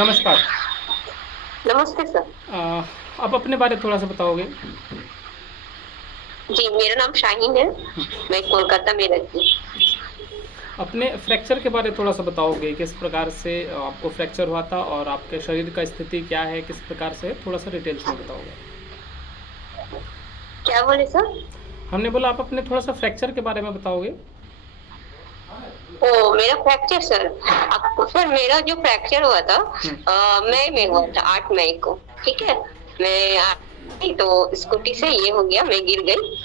नमस्कार। नमस्ते सर। अ, आप अपने बारे में थोड़ा-सा बताओगे? जी, मेरा नाम शाहीन है। हुँ, मैं कोलकाता में रहती हूँ। अपने फ्रैक्चर के बारे में थोड़ा-सा बताओगे? किस प्रकार से आपको फ्रैक्चर हुआ था और आपके शरीर का स्थिति क्या है? किस प्रकार से? थोड़ा-सा डिटेल्स में बताओगे? क्या बोले सर? हमने बोला आप अपने थोड़ा-सा फ्रैक्चर के बारे में बताओगे? ओह! मेरा फ्रैक्चर सर। अब सर मेरा जो फ्रैक्चर हुआ था हुँ, मई में हुआ था 8 मई को, ठीक है? मैं आई तो स्कूटी से ये हो गया, मैं गिर गई।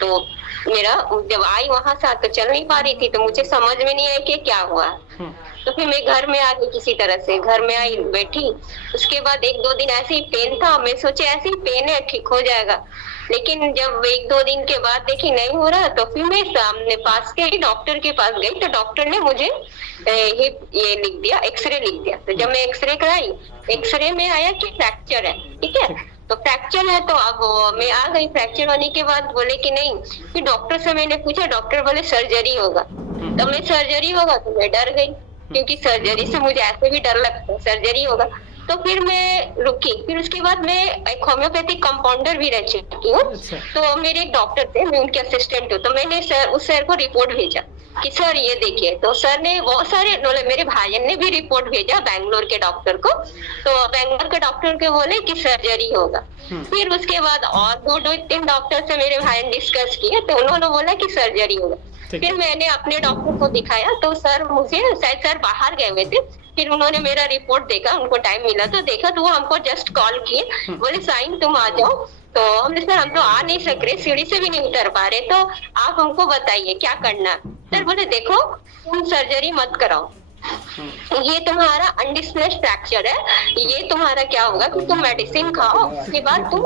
तो मेरा जब आई वहाँ से तो चल नहीं पा रही थी, तो मुझे समझ में नहीं आया कि क्या हुआ? हुँ, तो फिर मैं घर में आ गई किसी तरह से, घर में आई, बैठी। उसके बाद 1-2 दिन ऐसे ही पेन था, मैं सोची ऐसे ही पेन है, ठीक हो जाएगा। लेकिन जब 1-2 दिन के बाद देखी नहीं हो रहा, तो फिर मैं सामने पास के ही डॉक्टर के पास गई, तो डॉक्टर ने मुझे ये लिख दिया, एक्स-रे लिख दिया। तो हुँ, जब मैं एक्स-रे कराई, हुँ, एक्स-रे में आया कि फ्रैक्चर है, ठीक है? ठीक। तो फ्रैक्चर है तो अब मैं आ गई, फ्रैक्चर होने के बाद बोले कि नहीं। फिर डॉक्टर से मैंने पूछा, डॉक्टर बोले सर्जरी होगा। हुँ, तो मैं सर्जरी होगा तो मैं डर गई, हुँ, क्योंकि सर्जरी से मुझे ऐसे भी डर लगता है, सर्जरी होगा। तो फिर मैं रुकी, फिर उसके बाद मैं एक होम्योपैथिक कंपाउंडर भी रह चुकी हूँ। अच्छा। तो मेरे एक डॉक्टर थे, मैं उनके असिस्टेंट हूँ, तो मैंने उस सर को रिपोर्ट भेजा कि सर ये देखिए। तो सर ने बहुत सारे मेरे भाई ने भी रिपोर्ट भेजा बैंगलोर के डॉक्टर को। तो बैंगलोर के डॉक्टर को बोले कि सर्जरी होगा। हुँ, फिर उसके बाद और 2-3 डॉक्टर से मेरे भाई ने डिस्कस किया, तो उन्होंने बोला कि सर्जरी होगा। ठीक फिर है। मैंने अपने डॉक्टर को दिखाया, तो सर मुझे शायद सर बाहर गए हुए थे। फिर उन्होंने मेरा रिपोर्ट देखा, उनको टाइम मिला तो देखा, तो वो हमको जस्ट कॉल किए, हुँ, बोले साइन तुम आ जाओ। तो हमने सर हम तो आ नहीं सक रहे, सीढ़ी से भी नहीं उतर पा रहे, तो आप हमको बताइए क्या करना है? हुँ, सर बोले देखो, तुम सर्जरी मत कराओ। हुँ, ये तुम्हारा अनडिस्प्लेस्ड फ्रैक्चर है। हुँ, ये तुम्हारा क्या होगा कि तुम मेडिसिन खाओ, उसके बाद तुम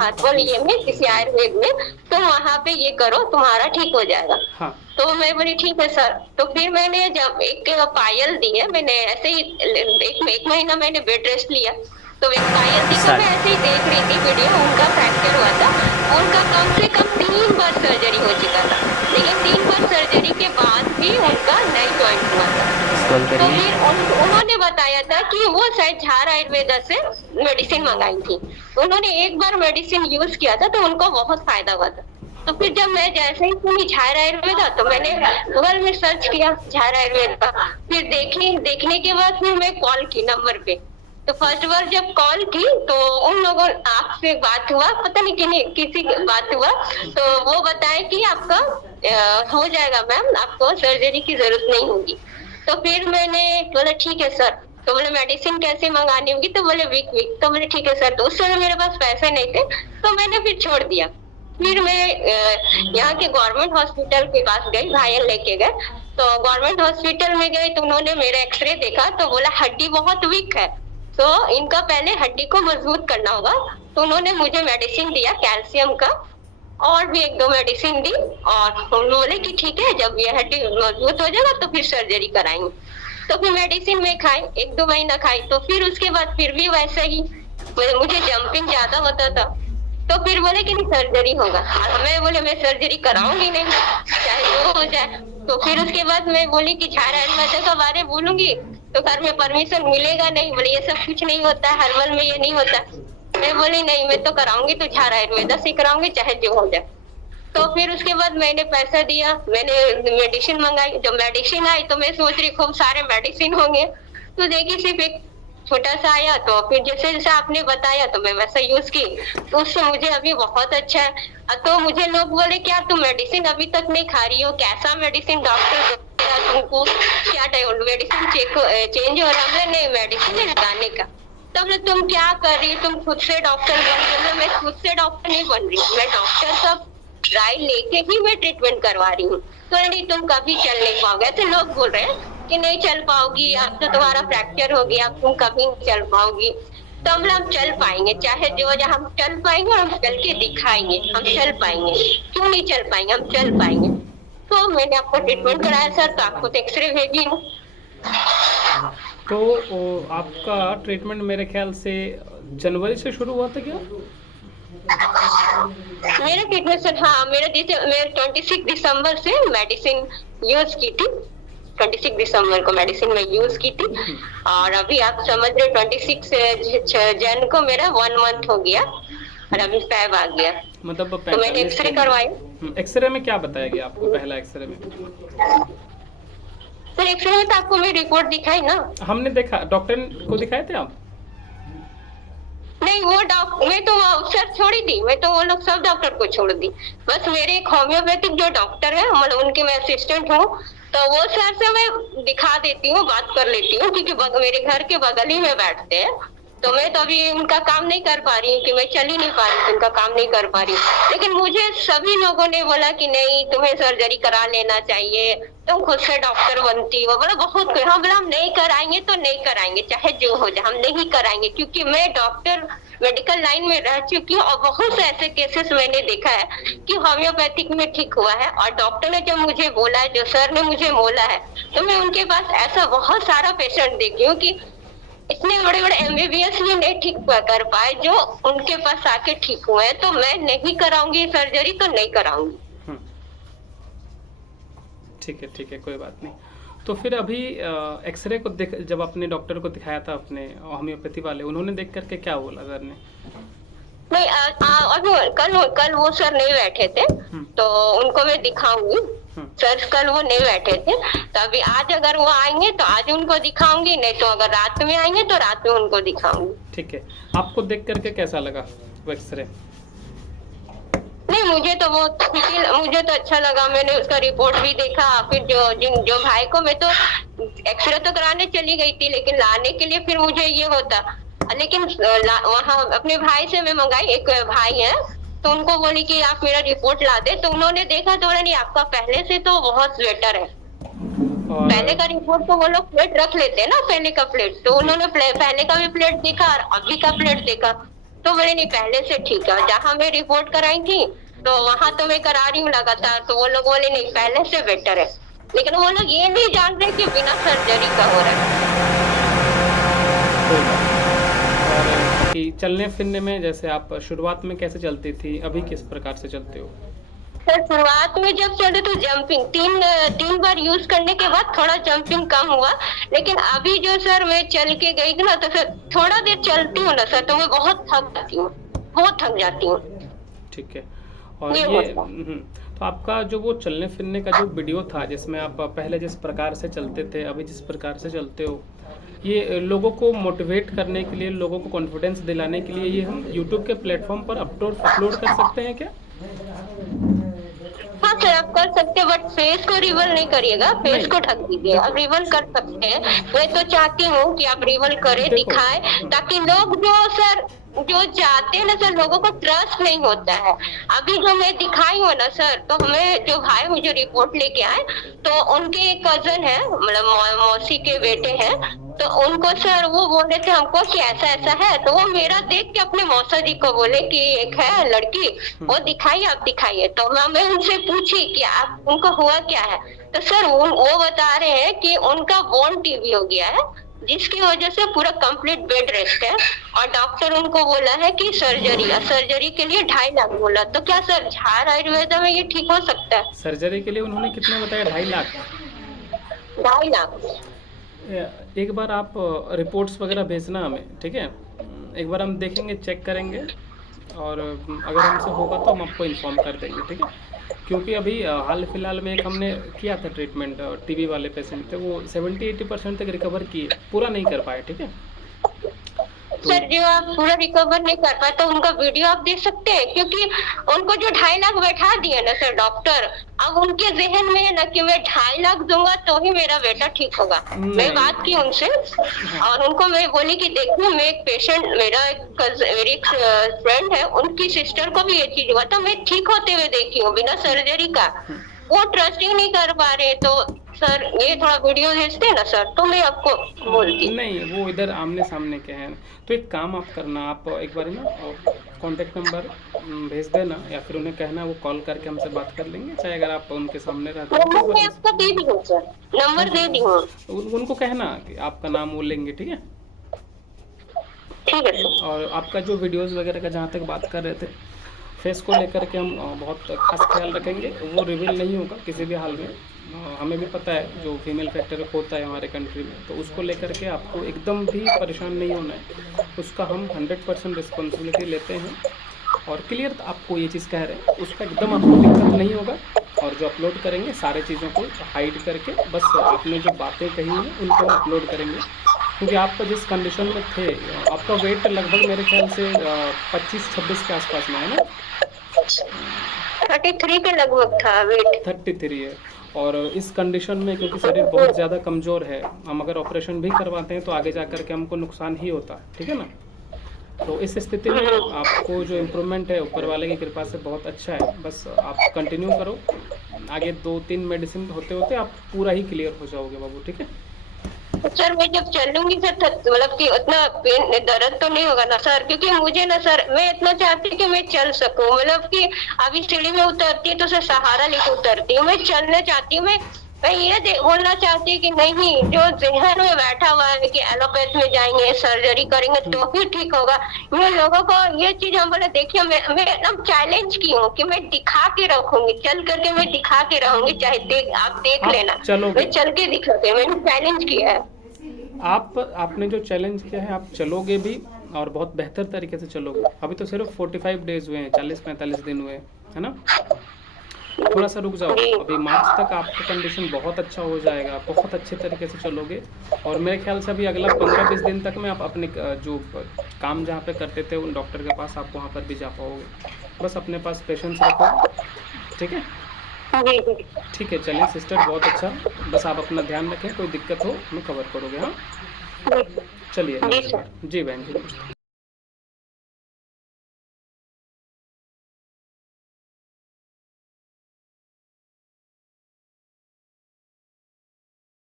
हर्बल ये में किसी आयुर्वेद में तुम वहाँ पे ये करो, तुम्हारा ठीक हो जाएगा। हाँ, तो मैं बोली ठीक है सर। तो फिर मैंने जब एक पायल दी है, मैंने ऐसे ही एक महीना मैंने बेड रेस्ट लिया। तो एक पायल दी, तो मैं ऐसे ही देख रही थी वीडियो, उनका फ्रैक्चर हुआ था। उनका कम से कम 3 बार सर्जरी हो चुका था, लेकिन 3 बार सर्जरी के बाद भी उनका नई जॉइंट हुआ था। कॉल तो करिए। फिर उन्होंने बताया था कि वो शायद झार आयुर्वेदा से मेडिसिन मंगाई थी। उन्होंने एक बार मेडिसिन यूज किया था तो उनको बहुत फायदा हुआ था। तो फिर जब मैं जैसे ही सुनी झार आयुर्वेदा, तो मैंने गूगल में सर्च किया झार आयुर्वेदा। फिर देखने के बाद फिर मैं कॉल की नंबर पे। तो फर्स्ट बार जब कॉल की, तो उन लोगों आपसे बात हुआ, पता नहीं किसी की बात हुआ। तो वो बताए कि आपका हो जाएगा मैम, आपको सर्जरी की जरूरत नहीं होगी। तो फिर मैंने बोला ठीक है सर। तो बोले मेडिसिन कैसे मंगानी होगी? तो बोले वीक तो बोले ठीक है सर। तो उस समय मेरे पास पैसे नहीं थे, तो मैंने फिर छोड़ दिया। फिर मैं यहाँ के गवर्नमेंट हॉस्पिटल के पास गई, घायल लेके गए। तो गवर्नमेंट हॉस्पिटल में गई, तो उन्होंने मेरा एक्सरे देखा, तो बोला हड्डी बहुत वीक है, तो इनका पहले हड्डी को मजबूत करना होगा। तो उन्होंने मुझे मेडिसिन दिया कैल्शियम का, और भी 1-2 मेडिसिन दी। और उन्होंने बोले कि ठीक है, जब ये हड्डी मजबूत हो जाएगा तो फिर सर्जरी कराएंगे। तो फिर मेडिसिन में खाई, 1-2 महीना खाई, तो फिर उसके बाद फिर भी वैसा ही मुझे जंपिंग ज्यादा होता था। तो फिर बोले कि नहीं सर्जरी होगा, और मैं बोले मैं सर्जरी कराऊंगी नहीं, चाहे जो हो जाए। तो फिर उसके बाद मैं बोली कि झाड़ आयुर्वेदा के बारे में बोलूंगी तो घर में परमिशन मिलेगा नहीं, बोले ये सब कुछ नहीं होता है, हर्बल में ये नहीं होता। मैं बोली नहीं, मैं तो कराऊंगी तो झाड़ आयुर्वेदा से कराऊंगी, चाहे जो हो जाए। तो फिर उसके बाद मैंने पैसा दिया, मैंने मेडिसिन मंगाई। जब मेडिसिन आई तो मैं सोच रही खूब सारे मेडिसिन होंगे, तो देखी सिर्फ एक छोटा सा आया। तो फिर जैसे जैसे आपने बताया तो मैं वैसा यूज की, तो उससे मुझे अभी बहुत अच्छा है। तो मुझे लोग बोले क्या तुम मेडिसिन अभी तक नहीं खा रही हो, कैसा मेडिसिन डॉक्टर तुमको क्या मेडिसिन चेंज हो रहा है? नहीं, मेडिसिन लगाने का। तो बोले तुम क्या कर रही हो, तुम खुद से डॉक्टर बन रही हो? मैं खुद से डॉक्टर नहीं बन रही हूँ, मैं डॉक्टर का राय लेके ही मैं ट्रीटमेंट करवा रही हूँ। तो नहीं, तुम कभी चल नहीं पाओगे, ऐसे लोग बोल रहे हैं कि नहीं चल पाओगी, अब तो तुम्हारा फ्रैक्चर हो गया, तुम कभी नहीं चल पाओगी। तो हम चल पाएंगे, चाहे जो हो जाए, हम चल पाएंगे और हम चल के दिखाएंगे, हम चल पाएंगे। क्यों नहीं चल पाएंगे, हम चल पाएंगे। तो मैंने आपको ट्रीटमेंट कराया सर, तो आपको तो एक्सरे भेजी हूँ। तो आपका ट्रीटमेंट मेरे ख़्याल से जनवरी से शुरू हुआ था क्या? मेरा ट्रीटमेंट सर, हाँ मेरा 26 दिसंबर से मेडिसिन यूज की थी। 26 दिसंबर को मेडिसिन में यूज की थी, और अभी आप समझ रहे 26 जन को मेरा 1 मंथ हो गया और अभी फैब आ गया। मतलब तो मैंने 45 एक्सरे दिन। करवाया। एक्सरे में क्या बताया गया आपको पहला एक्सरे में? सर एक्सरे में तो आपको मैं रिपोर्ट दिखाई ना। हमने देखा, डॉक्टर को दिखाए थे आप? नहीं, वो डॉक्टर मैं तो सर छोड़ ही दी, मैं तो वो लोग सब डॉक्टर को छोड़ दी। बस मेरे एक होम्योपैथिक जो डॉक्टर है, मतलब उनके मैं असिस्टेंट हूँ, तो वो सर से मैं दिखा देती हूँ, बात कर लेती हूँ, क्योंकि मेरे घर के बगल ही में बैठते हैं। तो मैं तो अभी उनका काम नहीं कर पा रही हूँ, कि मैं चल ही नहीं पा रही हूँ, उनका काम नहीं कर पा रही हूँ। लेकिन मुझे सभी लोगों ने बोला कि नहीं, तुम्हें सर्जरी करा लेना चाहिए, तुम खुद से डॉक्टर बनती हो, बोला बहुत कुछ। हम बोला हम नहीं कराएंगे तो नहीं कराएंगे, चाहे जो हो जाए, हम नहीं कराएंगे, क्योंकि मैं डॉक्टर मेडिकल लाइन में रह चुकी हूँ और बहुत से ऐसे केसेस मैंने देखा है कि होम्योपैथिक में ठीक हुआ है। और डॉक्टर ने जब मुझे बोला है, जो सर ने मुझे बोला है, तो मैं उनके पास ऐसा बहुत सारा पेशेंट देखी हूँ कि इतने बड़े बड़े एमबीबीएस भी नहीं ठीक कर पाए जो उनके पास आके ठीक हुए हैं। तो मैं नहीं कराऊंगी सर्जरी, तो नहीं कराऊंगी। ठीक है, कोई बात नहीं। तो फिर अभी एक्सरे को देख, जब अपने डॉक्टर को दिखाया था अपने होम्योपैथी वाले, उन्होंने देख करके क्या बोला सर ने? नहीं, अभी कल वो सर नहीं बैठे थे, तो उनको मैं दिखाऊंगी। सर कल वो नहीं बैठे थे, तो अभी आज अगर वो आएंगे तो आज उनको दिखाऊंगी, नहीं तो अगर रात में आएंगे तो रात में उनको दिखाऊंगी। ठीक है, आपको देख करके कैसा लगा वो एक्सरे? नहीं, मुझे तो अच्छा लगा। मैंने उसका रिपोर्ट भी देखा। फिर जो भाई को, मैं तो एक्सरे तो कराने चली गई थी, लेकिन लाने के लिए फिर मुझे ये होता, लेकिन वहाँ अपने भाई से मैं मंगाई, एक भाई है, तो उनको बोली कि आप मेरा रिपोर्ट ला दे। तो उन्होंने देखा तो बोला नहीं, आपका पहले से तो बहुत बेटर है। पहले का रिपोर्ट तो वो लोग प्लेट रख लेते हैं ना, पहले का प्लेट, तो उन्होंने पहले का भी प्लेट देखा और अभी का प्लेट देखा, तो बोले नहीं पहले से ठीक है। जहाँ मैं रिपोर्ट कराई थी तो वहां तो मैं करा रही हूँ लगातार, तो वो लोग बोले नहीं पहले से बेटर है। लेकिन वो लोग ये नहीं जान रहे कि बिना सर्जरी का हो रहा है। और कि चलने फिरने में, जैसे आप शुरुआत में कैसे चलती थी, अभी किस प्रकार से चलते हो? सर शुरुआत में जब चले तो जंपिंग तीन बार यूज करने के बाद थोड़ा जंपिंग कम हुआ, लेकिन अभी जो सर मैं चल के गई थी ना, तो सर थोड़ा देर चलती हूँ ना सर, तो मैं बहुत थक जाती हूँ। ठीक है। और ये तो आपका जो वो चलने फिरने का जो वीडियो था, जिसमें आप पहले जिस प्रकार से चलते थे, अभी जिस प्रकार से चलते हो, ये लोगों को मोटिवेट करने के लिए, लोगों को कॉन्फिडेंस दिलाने के लिए, ये हम यूट्यूब के प्लेटफॉर्म पर अपलोड कर सकते हैं क्या? हाँ सर, आप कर सकते हैं, बट फेस को रिवल नहीं करिएगा, फेस को ढक दीजिए। आप रिवल कर सकते हैं, मैं तो चाहती हूँ कि आप रिवल करें, दिखाएं, ताकि लोग जो चाहते हैं ना सर, लोगों को ट्रस्ट नहीं होता है। अभी जो मैं दिखाई हूँ ना सर, तो हमें जो भाई मुझे रिपोर्ट लेके आए, तो उनके एक कजन है, मतलब मौसी के बेटे हैं, तो उनको सर वो बोल रहे थे हमको कि ऐसा ऐसा है, तो वो मेरा देख के अपने मौसा जी को बोले कि एक है लड़की, वो दिखाइए, आप दिखाइए। तो मैं उनसे पूछी कि आप उनको हुआ क्या है, तो सर वो बता रहे हैं कि उनका बोन टीबी हो गया है, जिसकी वजह से पूरा कंप्लीट बेड रेस्ट है, और डॉक्टर उनको बोला है कि सर्जरी के लिए 2.5 लाख बोला। तो क्या सर झार आयुर्वेदा में ये ठीक हो सकता है? सर्जरी के लिए उन्होंने कितना बताया? 2.5 लाख? 2.5 लाख। एक बार आप रिपोर्ट्स वगैरह भेजना हमें, ठीक है? एक बार हम देखेंगे, चेक करेंगे, और अगर हमसे होगा तो हम आपको इन्फॉर्म कर देंगे, ठीक है? क्योंकि अभी हाल फिलहाल में एक हमने किया था ट्रीटमेंट, टीबी वाले पेशेंट थे, वो 70-80% तक रिकवर किए, पूरा नहीं कर पाए, ठीक है? सर जो आप पूरा रिकवर नहीं कर पाए, तो उनका वीडियो आप दे सकते हैं, क्योंकि उनको जो 2.5 लाख बैठा दिया ना सर डॉक्टर, अब उनके जहन में है ना कि मैं 2.5 लाख दूंगा तो ही मेरा बेटा ठीक होगा। मैं बात की उनसे, और उनको मैं बोली कि देखिए, मैं एक पेशेंट, मेरी फ्रेंड है, उनकी सिस्टर को भी ये चीज हुआ, तो मैं ठीक होते हुए देखी हूँ बिना सर्जरी का। वो ट्रस्ट ही नहीं कर पा रहे, तो सर ये थोड़ा वीडियो भेजते हैं ना सर, तो मैं आपको बोलती। नहीं, वो इधर आमने सामने के हैं, तो एक काम आप करना, आप एक बार ना कॉन्टेक्ट नंबर भेज देना, या फिर उन्हें कहना वो कॉल करके हमसे बात कर लेंगे, चाहे अगर आप उनके सामने रहते हैं। नंबर मैं आपको दे दी हूँ सर, नंबर दे दी हूँ। उनको कहना कि आपका नाम वो लेंगे, ठीक है? ठीक है सर। और आपका जो वीडियोस वगैरह का जहाँ तक बात कर रहे थे, फेस को लेकर के हम बहुत खास ख्याल रखेंगे, वो रिवील नहीं होगा किसी भी हाल में। हमें भी पता है जो फीमेल फैक्टर होता है हमारे कंट्री में, तो उसको लेकर के आपको एकदम भी परेशान नहीं होना है, उसका हम 100% रिस्पॉन्सिबिलिटी लेते हैं। और क्लियर आपको ये चीज़ कह रहे हैं, उसका एकदम आपको दिक्कत नहीं होगा। और जो अपलोड करेंगे सारे चीज़ों को हाइड करके, बस आपने जो बातें कही हैं उनको हम अपलोड करेंगे। क्योंकि आप जिस कंडीशन में थे, आपका वेट लगभग मेरे ख्याल से 25-26 के आसपास में है ना? 33 के लगभग था वेट। 33 है। और इस कंडीशन में क्योंकि शरीर बहुत ज़्यादा कमज़ोर है, हम अगर ऑपरेशन भी करवाते हैं तो आगे जा कर के हमको नुकसान ही होता है, ठीक है ना? तो इस स्थिति में आपको जो इम्प्रूवमेंट है ऊपर वाले की कृपा से बहुत अच्छा है। बस आप कंटिन्यू करो, आगे 2-3 मेडिसिन होते होते आप पूरा ही क्लियर हो जाओगे बाबू, ठीक है? सर मैं जब चलूंगी सर मतलब कि उतना पेन दर्द तो नहीं होगा ना सर? क्योंकि मुझे ना सर, मैं इतना चाहती हूँ कि मैं चल सकूं, मतलब कि अभी सीढ़ी में उतरती है तो सर सहारा लेके उतरती हूँ, मैं चलना चाहती हूँ। मैं ये बोलना चाहती हूँ कि नहीं, जो जहन में बैठा हुआ है कि एलोपैथ में जाएंगे, सर्जरी करेंगे तो ही ठीक होगा, मैं लोगों को ये चीज हम बोले देखिए, मैं एकदम चैलेंज की हूँ कि मैं दिखा के रखूंगी, चल करके मैं दिखा के रहूंगी, चाहे आप देख लेना, मैं चल के दिखाते, मैंने चैलेंज किया है। आपने जो चैलेंज किया है आप चलोगे भी, और बहुत बेहतर तरीके से चलोगे। अभी तो सिर्फ 45 डेज हुए हैं, 40-45 दिन हुए, है ना? थोड़ा सा रुक जाओ, अभी मार्च तक आपका कंडीशन बहुत अच्छा हो जाएगा, बहुत अच्छे तरीके से चलोगे। और मेरे ख्याल से अभी अगला 15-20 दिन तक में आप अपने जो काम जहाँ पे करते थे उन डॉक्टर के पास आप वहाँ पर भी जा पाओगे। बस अपने पास पेशेंस रखो, ठीक है? ठीक है, चलिए सिस्टर, बहुत अच्छा। बस आप अपना ध्यान रखें, कोई दिक्कत हो हमें कवर करोगे, हाँ? चलिए, नमस्कार जी बहन जी, नमस्कार।